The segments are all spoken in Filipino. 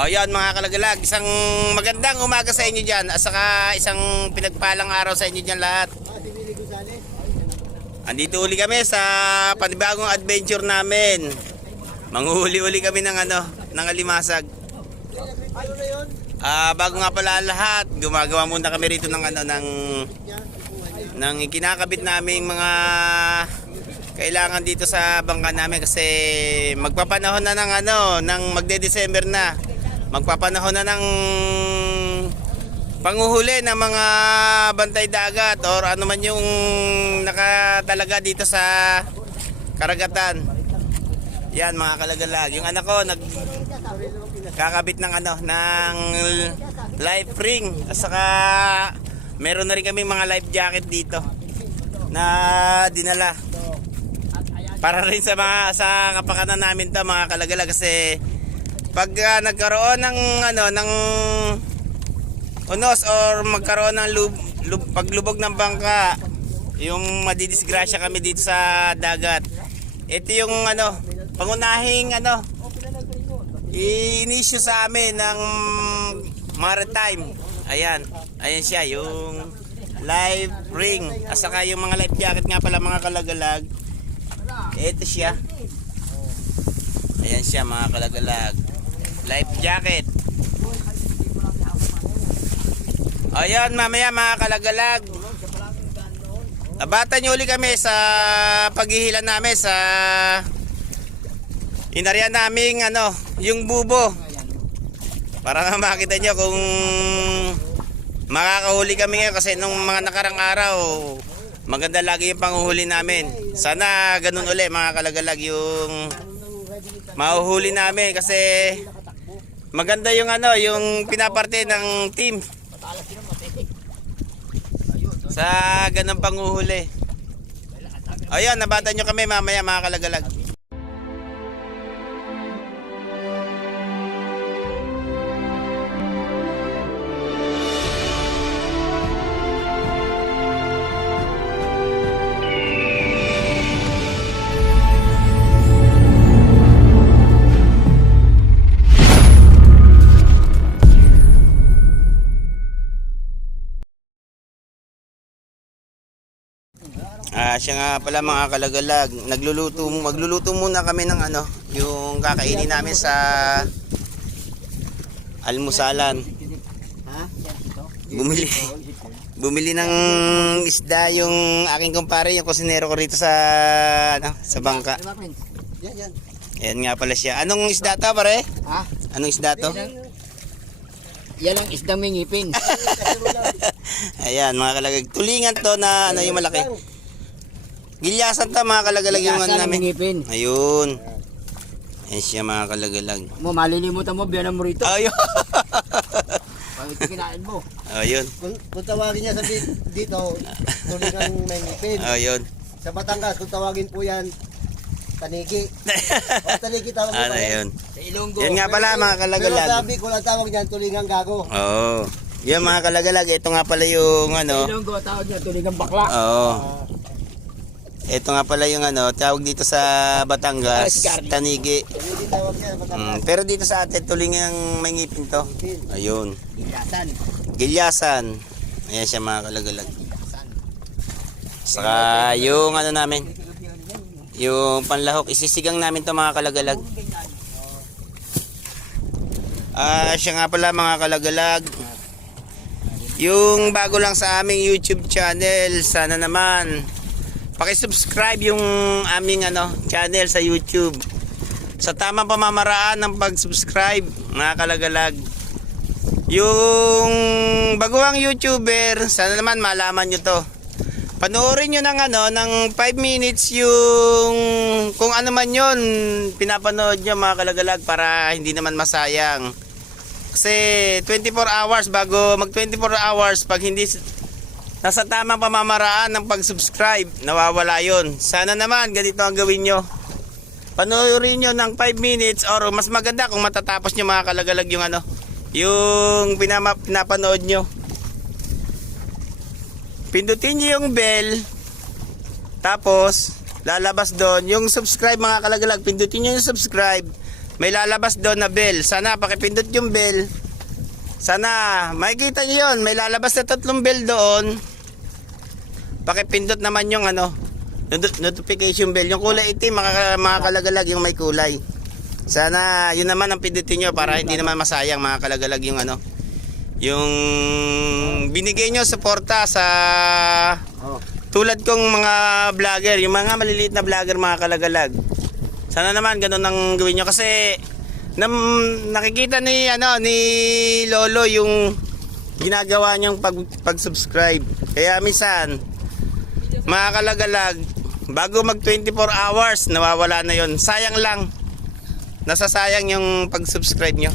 O yan mga kalagalag, isang magandang umaga sa inyo dyan at saka isang pinagpalang araw sa inyo dyan lahat. Andito uli kami sa panibagong adventure namin. Manguhuli-uli kami ng ng alimasag. Bago nga pala lahat, gumagawa muna kami rito ng ng kinakabit naming mga kailangan dito sa bangka namin kasi magpapanahon na ng magde-December na. Magpapanahon na ng panguhuli ng mga bantay dagat or ano man yung nakatalaga dito sa karagatan. Yan mga kalagalag. Yung anak ko nagkakabit ng ng life ring at saka meron na rin kami mga life jacket dito na dinala. Para rin sa kapakanan namin to mga kalagalag kasi pag nagkaroon ng ng unos or magkaroon ng paglubog ng bangka, yung madidisgrasya kami dito sa dagat. Ito yung pangunahing i-issue sa amin ng maritime. Ayan siya yung life ring at saka yung mga life jacket nga pala mga kalagalag. Ito siya. Ayan siya mga kalagalag. Life jacket. Ayan mamaya mga kalagalag. Abatan nyo uli kami sa paghihila namin sa inarya naming yung bubo. Para makita nyo kung makakahuli kami ngayon kasi nung mga nakarang araw maganda lagi yung panguhuli namin. Sana ganun uli mga kalagalag yung mahuhuli namin kasi maganda yung yung pinaparte ng team sa ganang panguhuli. Ayun, nabatan nyo kami mamaya mga kalagalag. Siya nga pala mga kalagalag, magluluto muna kami ng yung kakainin namin sa almusalan. Bumili ng isda yung aking kumpare, yung kusinero ko rito sa bangka. Ayan nga pala siya. Anong isda to pare? Anong isda to? Yan ang isdang may ngipin. Ayan mga kalagalag, tulingan to na yung malaki. Gilyasan ta mga kalagalag yung namin. Ayun. Ayan siya mga kalagalag. Malilimutan mo, biyanan mo rito. Ayun. Pag kinain mo. Ayun. Kung tawagin niya sa dito, tulingan may ngipin. Ayun. Sa Batangas, kung tawagin po yan, tanigi. O tanigi tawag po Ayun. Sa Ilonggo. Yan nga pala mga kalagalag. Pero sabi ko lang tawag niyan, tulingan gago. Oo. Yan mga kalagalag, ito nga pala yung Sa Ilonggo, tawag niya, tulingan bakla. Oo. Ito nga pala yung tawag dito sa Batangas, tanigi. Tanigi tawag niya, Batangas. Pero dito sa atin, tulingan may ngipin to. Ayun. Gilyasan. Gilyasan. Ayan siya mga kalagalag. Saka yung namin, yung panlahok, isisigang namin to mga kalagalag. Siya nga pala mga kalagalag, yung bago lang sa aming YouTube channel, sana naman paki-subscribe yung aming channel sa YouTube. Sa tamang pamamaraan ng pag-subscribe mga kalagalag, yung baguhang YouTuber, sana naman malaman nyo to. Panoorin nyo ng 5 minutes yung kung ano man yun pinapanood nyo mga kalagalag para hindi naman masayang. Kasi 24 hours bago mag 24 hours pag hindi nasa tamang pamamaraan ng pag-subscribe, nawawala yun. Sana naman ganito ang gawin nyo. Panoorin nyo ng 5 minutes or mas maganda kung matatapos nyo mga kalagalag yung yung pinapanood nyo. Pindutin nyo yung bell, tapos lalabas doon yung subscribe mga kalagalag. Pindutin nyo yung subscribe, may lalabas doon na bell. Sana pakipindot yung bell. Sana makikita niyo yun. May lalabas na 3 bell doon. Pakipindot naman yung ano, notification bell. Yung kulay itim, mga kalagalag yung may kulay. Sana yun naman ang pindutin nyo para hindi naman masayang mga kalagalag yung ano. Yung binigay nyo suporta sa tulad kong mga vlogger, yung mga maliliit na vlogger mga kalagalag. Sana naman ganun ang gawin nyo kasi nakikita ni Lolo yung ginagawa niyang pag-subscribe. Kaya minsan mga kalagalag, bago mag 24 hours nawawala na yon. Sayang lang. Nasasayang yung pag-subscribe nyo.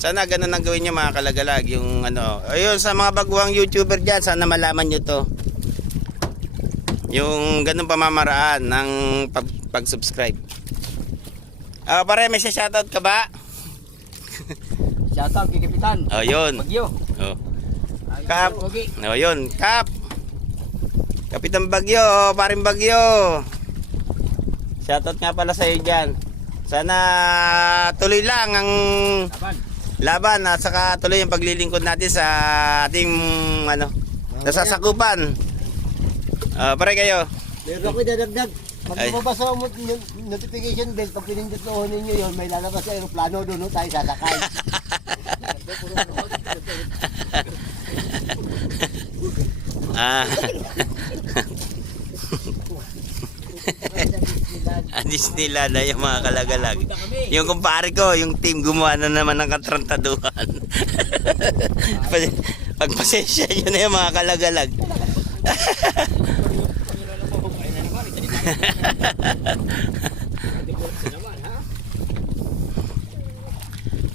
Sana ganun ang gawin nyo mga kalagalag. Yung ano, ayun sa mga baguhang YouTuber dyan, sana malaman nyo to. Yung ganun pamamaraan ng pag-subscribe. Pare, may shoutout ka ba? Shoutout kay Kapitan. Oh, yun. Bagyo. Oh. Kap. Okay. Oh, yun. Kap. Kapitan Bagyo, paring Bagyo. Shoutout nga pala sa iyo dyan. Sana tuloy lang ang laban at saka tuloy yung paglilingkod natin sa ating nasasakupan. Pare kayo. Meron ako dadagdag. Pag lumabas ang notification bell, pag pinindot ninyo yun, may lalabas sa aeroplano doon, tayo sasakay. Disneyland na yung mga kalagalag. Yung kumpare ko, yung team gumawa na naman ng katrantaduhan. Pagpasensya nyo na yung mga kalagalag.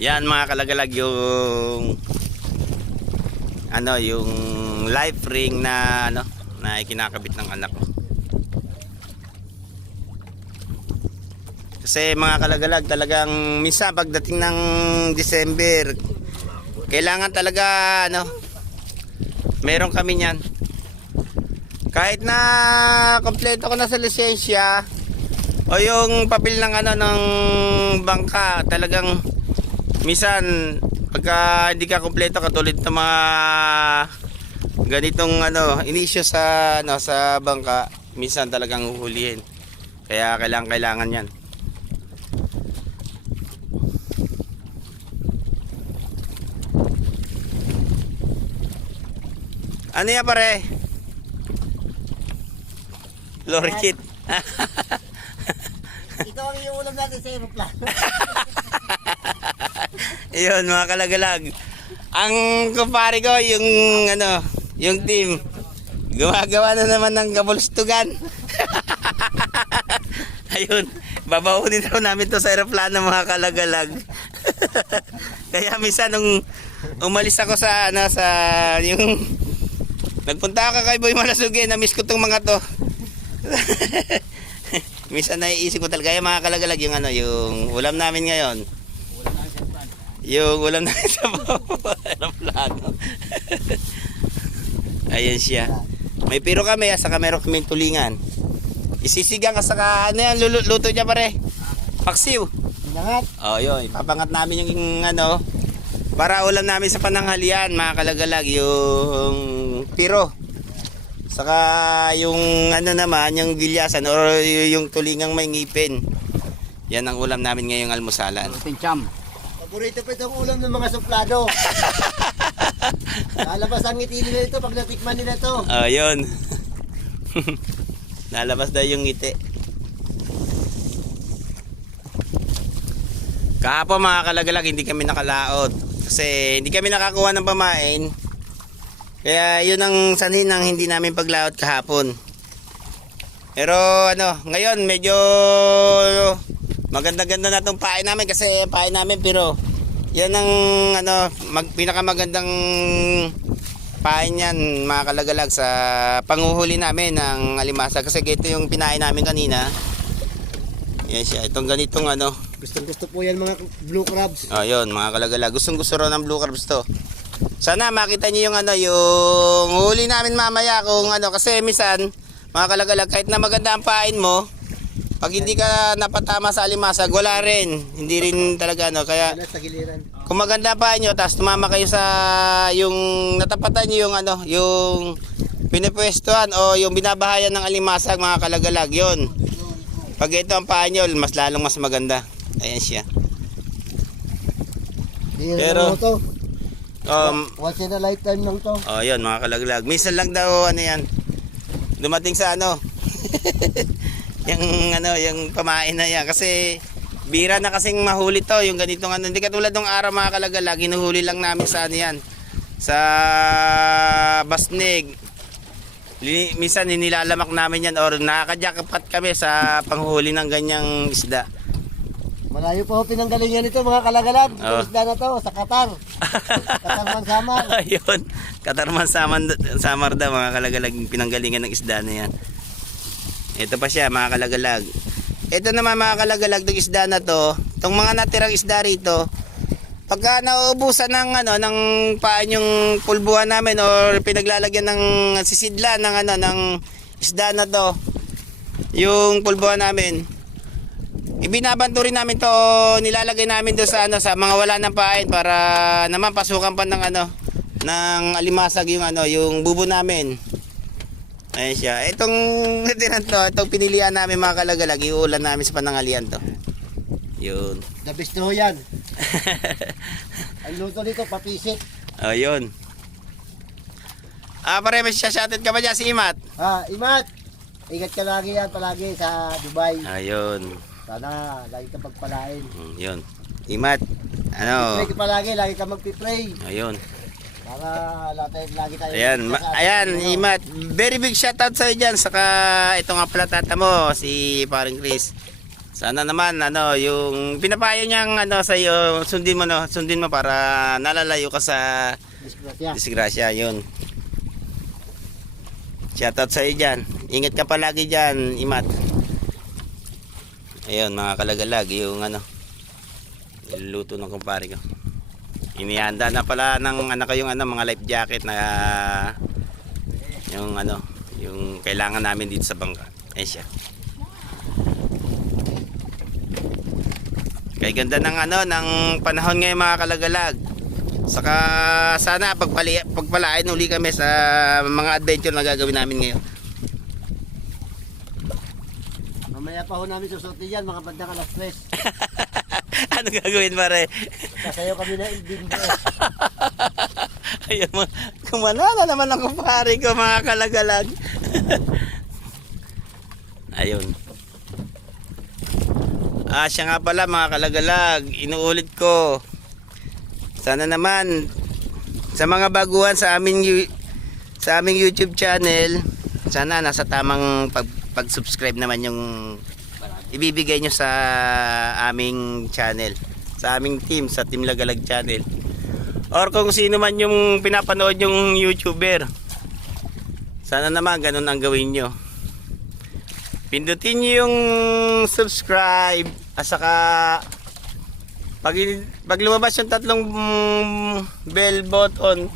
Yan mga kalagalag yung yung life ring na na ikinakabit ng anak ko. Kasi mga kalagalag talagang minsan pagdating ng December kailangan talaga meron kami niyan. Kahit na kompleto ko na sa lisensya o yung papel ng ng bangka, talagang minsan pagka hindi ka kompleto katulad ng mga ganitong inisyo sa sa bangka, minsan talagang huhulihin. Kaya kailangan yan. Ano yan pare? Lorikit. Ito ang iulam natin sa aeroplano. Ayun mga kalagalag. Ang kumpare ko yung yung team gumagawa na naman ng kabulstugan. Ayun, babaunin daw namin to sa aeroplano mga kalagalag. Kaya minsan nung umalis ako sa sa yung nagpunta ako kay Boy Malasugi, na-miss ko tong mga to. Minsan naiisip ko talaga yung mga kalagalag yung yung ulam namin ngayon. Yung ulam namin sa aeroplano. Ayan siya. May piro kami, saka meron kaming tulingan. Isisigang ka saka luto niya pare. Paksiw. Pinangat. Oh, yun. Ipapangat namin yung para ulam namin sa pananghalian mga kalagalag yung piro. Saka yung naman, yung gilyasan or yung tulingang may ngipin. Yan ang ulam namin ngayong almusalan. Tincham. Paborito pa itong ulam ng mga suplado. Lalabas ang ngiti nila ito pag natikman nila ito. Oh, yun. Nalabas daw yung ngiti. Kahapon mga kalagalag, hindi kami nakalaot. Kasi hindi kami nakakuha ng pamain. Kaya yun ang sanhin ng hindi namin paglaot kahapon. Pero ngayon medyo maganda-ganda na itong pain namin kasi pain namin pero yan ang pinakamagandang pain yan mga kalagalag sa panguhuli namin ng alimasa kasi ito yung pinain namin kanina. Yan siya, itong ganitong Gustong gusto po yan mga blue crabs. Oh, yun mga kalagalag. Gustong gusto raw ng blue crabs to. Sana makita niyo yung yung huli namin mamaya kung kasi minsan mga kalagalag kahit na maganda ang pain mo, Pag hindi ka napatama sa alimasag, wala rin. Hindi rin talaga ano. Kaya Wala sa giliran. kung maganda pa nyo, tapos tumama kayo sa yung natapatan nyo yung ano, yung pinipwestuhan o yung binabahayan ng alimasag, mga kalagalag, yun. Pag ito ang paa nyo, mas lalong mas maganda. Ayan siya. Pero- Pero, to. Um, Once in a lifetime lang to. oh, yun mga kalaglag. Minsan lang daw ano yan. Dumating sa ano. yung pamain na yan kasi bira na kasing mahuli to, yung ganitong ano. Hindi katulad ng araw mga kalagalag, hinuhuli lang namin sa ano yan. Sa basnig. Minsan nilalamak namin yan or nakakajackpot kami sa panghuli ng ganyang isda. Malayo pa ho pinanggalingan nito mga kalagalag. Oh. Isda na to sa Qatar. Qatar Mansamar. Ayun, Katarman Samar daw mga kalagalag, pinanggalingan ng isda na yan. Ito pa siya mga kalagalag. Ito naman mga kalagalag, ng isda na to, itong mga natirang isda rito, pagka nauubusan ng ano ng paan yung pulbuhan namin or pinaglalagyan ng sisidla ng ano ng isda na to, yung pulbuhan namin, ibinabanto rin namin to, nilalagay namin doon sa ano sa mga wala ng pain para naman pasukan pa ng ano ng alimasag yung ano yung bubo namin. Ayan siya. Itong itong pinilian namin mga kalagalag, iuulan namin sa panangalian to. Yun. The best ho yan. Ang luto nito papisit. Ayun. Pare, may shoutout ka ba dyan si Imat? Imat. Ingat ka lagi yan palagi sa Dubai. Ayun. Sana lagi ka pagpalain. Yun. Imat. Ano? Pray ka palagi, lagi ka magpipray. Ayun. Para lagi tayo. Ayan, ayan, Imat. Very big shoutout sa iyo dyan. Saka ito nga pala tata mo, si Paring Chris. Sana naman ano, yung pinapayo niyang ano sa iyo, sundin mo para nalalayo ka sa Disgrasya. disgrasya, yun. Shoutout sa iyo dyan. Ingat ka palagi dyan, Imat. Ayun, mga kalagalag, yung ano, niluluto ng kumpare ko. Inihanda na pala ng anak ko yung ano, mga life jacket na yung ano, yung kailangan namin dito sa bangka. Ayun siya. Kaya ganda ng ano, ng panahon ngayon mga kalagalag. Saka sana pagpalain uli kami sa mga adventure na gagawin namin ngayon. Mamaya pa ho namin susutin yan, mga bandang alas 3. Ano gagawin pare? Kasayo kami na Ilbimbo. Ayun, kumanala naman ang kumpare ko mga kalagalag. Ayun. Siya nga pala mga kalagalag, inuulit ko. Sana naman sa mga baguhan sa aming YouTube channel, sana nasa tamang pag-subscribe naman yung ibibigay nyo sa aming channel, sa aming team, sa Team Lagalag channel. Or kung sino man yung pinapanood yung YouTuber, sana naman ganun ang gawin nyo. Pindutin nyo yung subscribe at saka pag lumabas yung tatlong bell button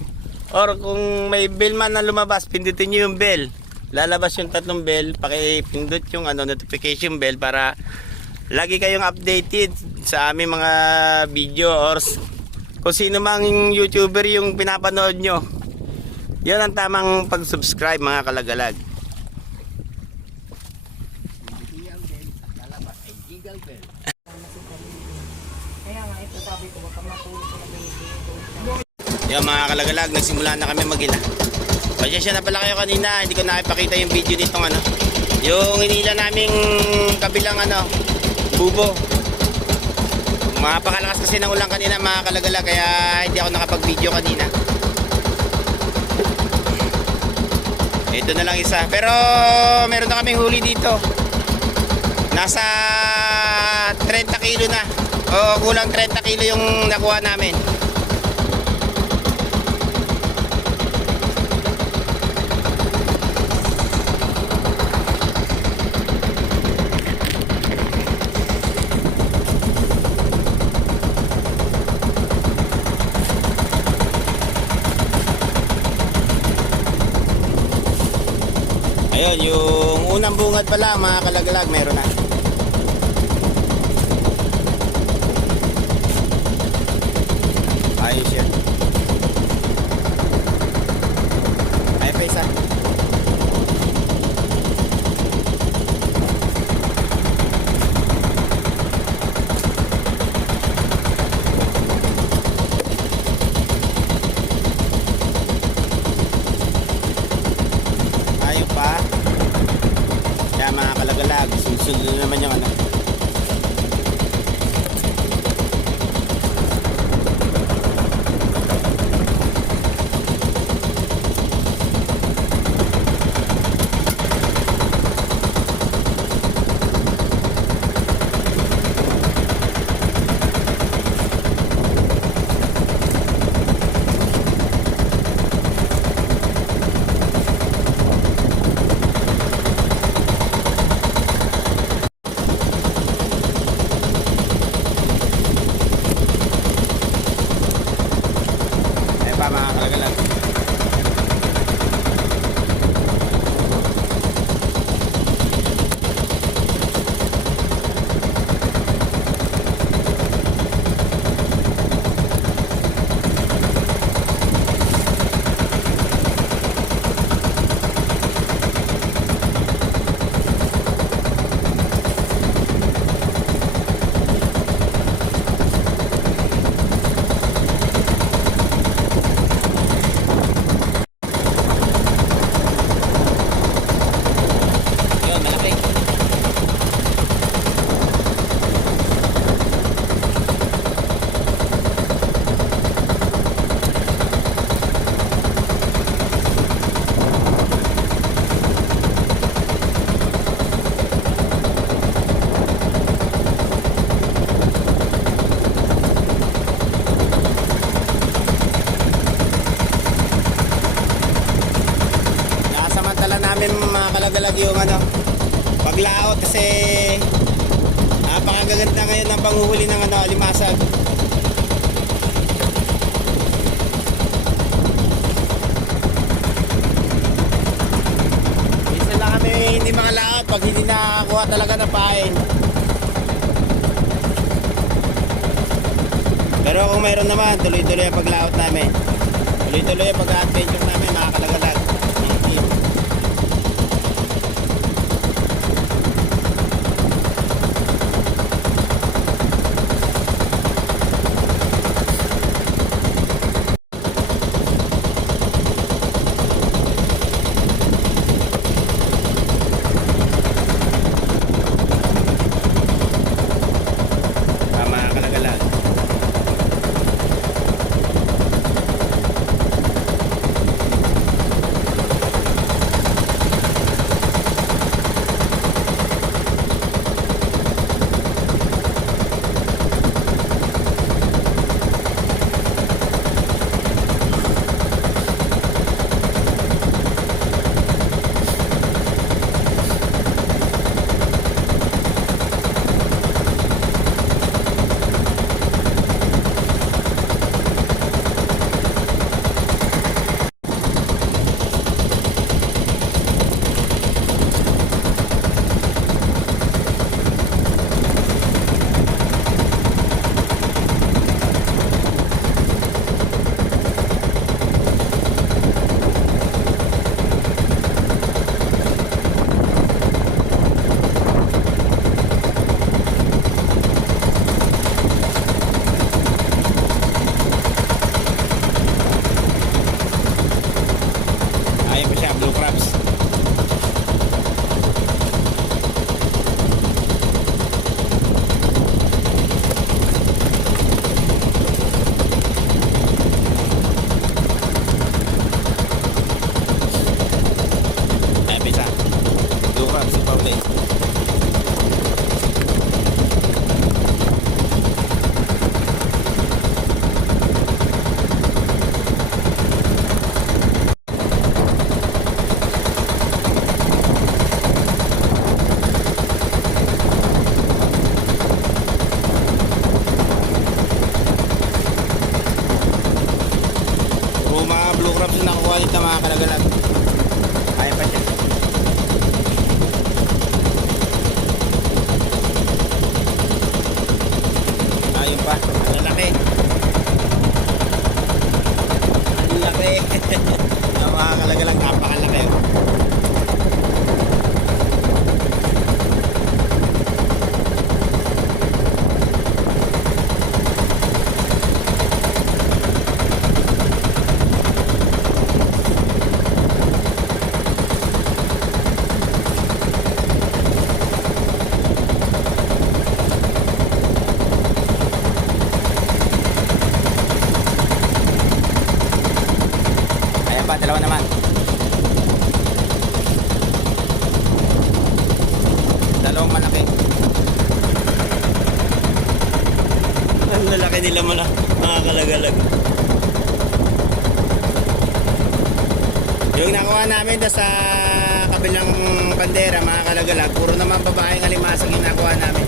or kung may bell man na lumabas, pindutin nyo yung bell. Lalabas yung tatlong bell, pakipindot yung ano, notification bell para lagi kayong updated sa aming mga video or kung sino mang YouTuber yung pinapanood nyo. Yan ang tamang pag-subscribe mga kalagalag. Kaya nga ito sabi ko, baka matulog ko na binibigay. Yan mga kalagalag, nagsimula na kami magila. Pasensya na pala kayo kanina, hindi ko nakipakita yung video nitong ano. Yung inila naming kabilang ano, bubo. Mapakalakas kasi ng ulan kanina mga kalagalag, kaya hindi ako nakapag-video kanina. Ito na lang isa. Pero meron na kaming huli dito. Nasa 30 kilo na. O kulang 30 kilo yung nakuha namin. Ayun, yung unang bungad pa lang mga kalagalag, meron na. kalagalag yung ano, paglaot kasi napakagaganda ngayon ng panghuhuli ng ano, alimasag. Minsan lang kami hindi makalaot pag hindi nakakuha talaga ng pain. Pero kung mayroon naman, tuloy-tuloy ang paglaot namin. Tuloy-tuloy ang pag-adventure namin, mga kalagalag. Mga kalagalag. Ayun pa siya, blue crabs. Ayun pa siya, blue crabs si Pauli. Puro mga blue crabs na nakukuha dito mga kalagalag. Ayun pa siya. Ayun pa, ang laki. Ang laki. Ang mga kalagalag, napakalaki. Ayan pa, dalawa naman. Dalawang malaki. Ang lalaki nila mga kalagalag. Yung nakuha namin sa kabilang bandera mga kalagalag, puro naman babaeng alimasag yung nakuha namin.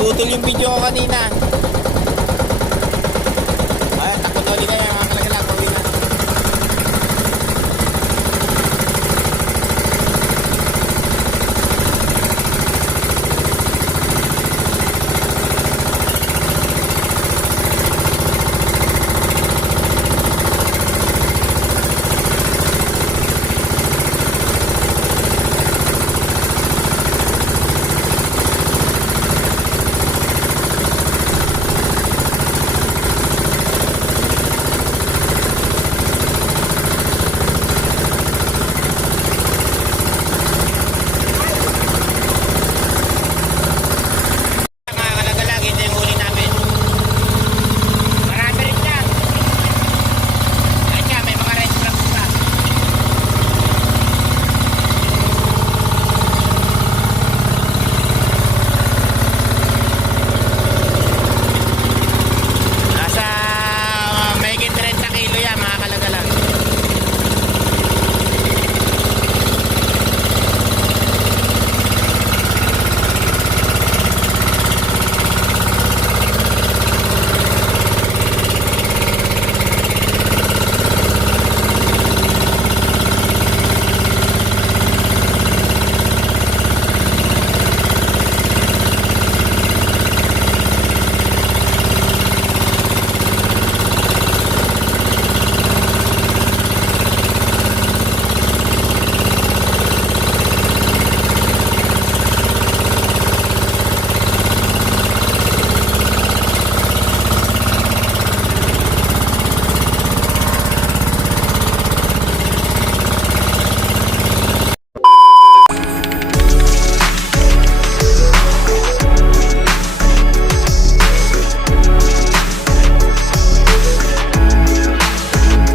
Naputol yung video ko kanina.